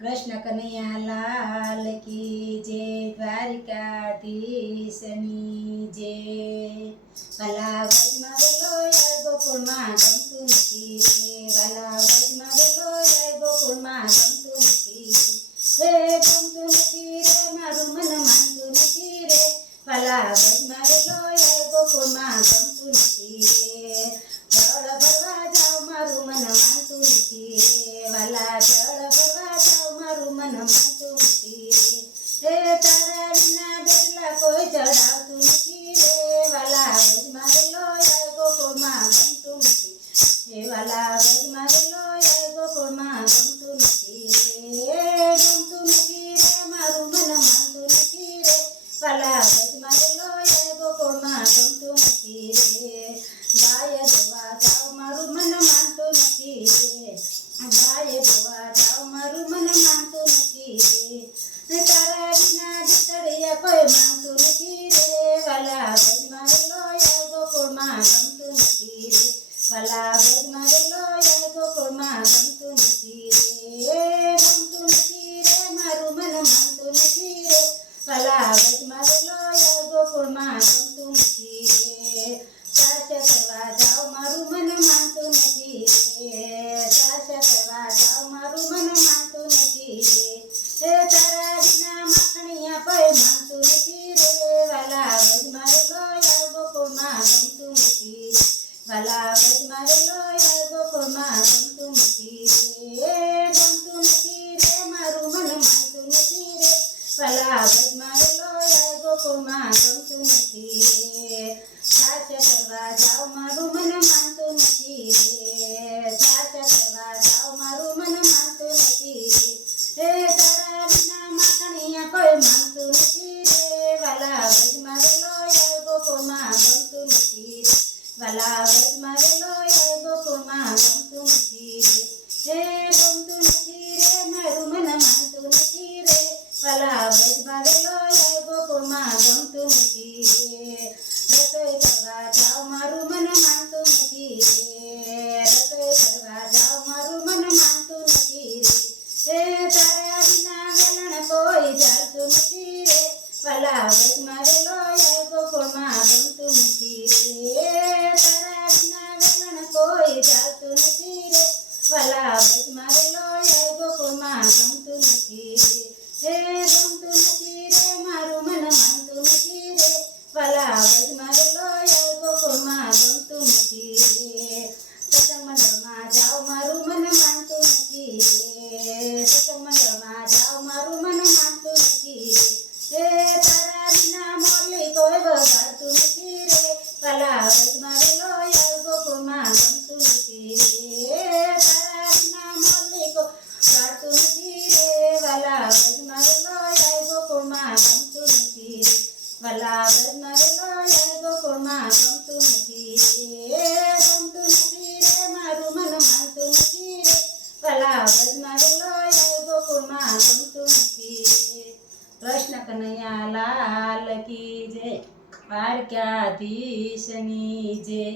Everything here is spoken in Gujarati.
कृष्ण कन्हैया लाल की जय, દ્વારિકાધીશની જય। વાલા વ્રજમાં વેલો યાર ગોકુળમાં ગમતું નથી રે, વાલા વ્રજમાં વેલો યાર ગોકુળમાં ગમતું નથી રે, ગમતું નથી રે, મારું મન માનતું નથી રે, વાલા વ્રજમાં વેલો યાર ગોકુળમાં ગમતું નથી રે, જળ ભરવા જાવ મારું મન માનતું નથી રે, વાલા જળ ભરવા જાવ મારું મન માનતું નથી રે, તારા વિના બેરલા કોઈ જડાવતું નથી રે, વાલા વ્રજમાં વેલો યાર ગોકુળમાં ગમતું નથી રે, વાલા વ્રજમાં વેલો યાર ગોકુળમાં ગમતું નથી રે, ગમતું નથી રે, મારું મન માનતું નથી રે, વાલા વ્રજમાં વેલો યાર ગોકુળમાં ગમતું નથી રે, ગાય જોવા જાવ મારું મન માનતું નથી રે, ગાય જોવા જાવ મારું મન માનતું નથી રે, તારા વિના જીતડિયા કોઈ માંગતું નથી રે, વાલા વ્રજમાં વેલો યાર ગોકુળમાં ગમતું નથી રે, વાલા વ્રજમાં વેલો યાર ગોકુળમાં ગમતું નથી રે, ગમતું નથી રે, મારું મન માનતું નથી રે, વાલા વ્રજમાં વેલો યાર ગોકુળમાં ગમતું નથી રે, સાસ્ય કરવા જાવ મારું મન માનતું નથી રે, સાસ્ય કરવા જાવ મારું મન માનતું નથી રે, તારા વિના માખણિયા કોઈ માંગતું નથી રે, વાલા વ્રજમાં વેલો યાર ગોકુળમાં ગમતું નથી રે, વાલા વ્રજમાં વેલો યાર ગોકુળમાં ગમતું નથી રે, ગમતું નથી રે, મારું મન માનતું નથી રે, વાલા વ્રજમાં વેલો યાર ગોકુળમાં ગમતું નથી રે, સાસ્ય કરવા જાવ મારું મન માનતું નથી રે, સાસ્ય કરવા જાવ મારું મન માનતું નથી રે, તારા વિના માખણિયા કોઈ માંગતું નથી રે, વાલા વ્રજમાં વેલો યાર ગોકુળમાં ગમતું નથી રે, વાલા વ્રજમાં વેલો યાર ગોકુળમાં ગમતું નથી રે, ગમતું નથી રે, મારું મન માનતું નથી રે, વાલા વ્રજમાં વેલો યાર ગોકુળમાં ગમતું નથી રે, રસોઈ કરવા જાવ મારું મન માનતું નથી રે, રસોઈ કરવા જાવ મારું મન માનતું નથી રે, તારા વિના વેલણ કોઈ જાળતું નથી રે, વાલા વ્રજમાં વેલો યાર ગોકુળમાં ગમતું નથી રે, તારા વિના વેલણ કોઈ જાળતું નથી રે, વાલા વ્રજમાં વેલો યાર ગોકુળમાં ગમતું નથી રે, ગમતું નથી રે, મારું મન માનતું નથી રે, વાલા વ્રજમાં વેલો યાર ગોકુળમાં ગમતું નથી રે, સત્સંગ મંડળમાં જાવ મારું મન માનતું નથી રે, સત્સંગ મંડળમાં જાવ મારું મન માનતું નથી રે, તારા વિના મોરલી કોઈ વગાડતું નથી રે, વાલા વ્રજમાં વેલો યાર ગોકુળમાં ગમતું નથી રે, તારા વિના મોરલી કોઈ વગાડતું નથી રે, વાલા વ્રજમાં વેલો યાર ગોકુળમાં ગમતું નથી રે, વાલા વ્રજમાં વેલો યાર ગોકુળમાં ગમતું નથી રે, ગમતું નથી રે, મારું મન માનતું નથી રે, વાલા વ્રજમાં વેલો યાર ગોકુળમાં ગમતું નથી રે। કૃષ્ણ કનૈયા લાલ કી જય, દ્વારકાધીશની જય।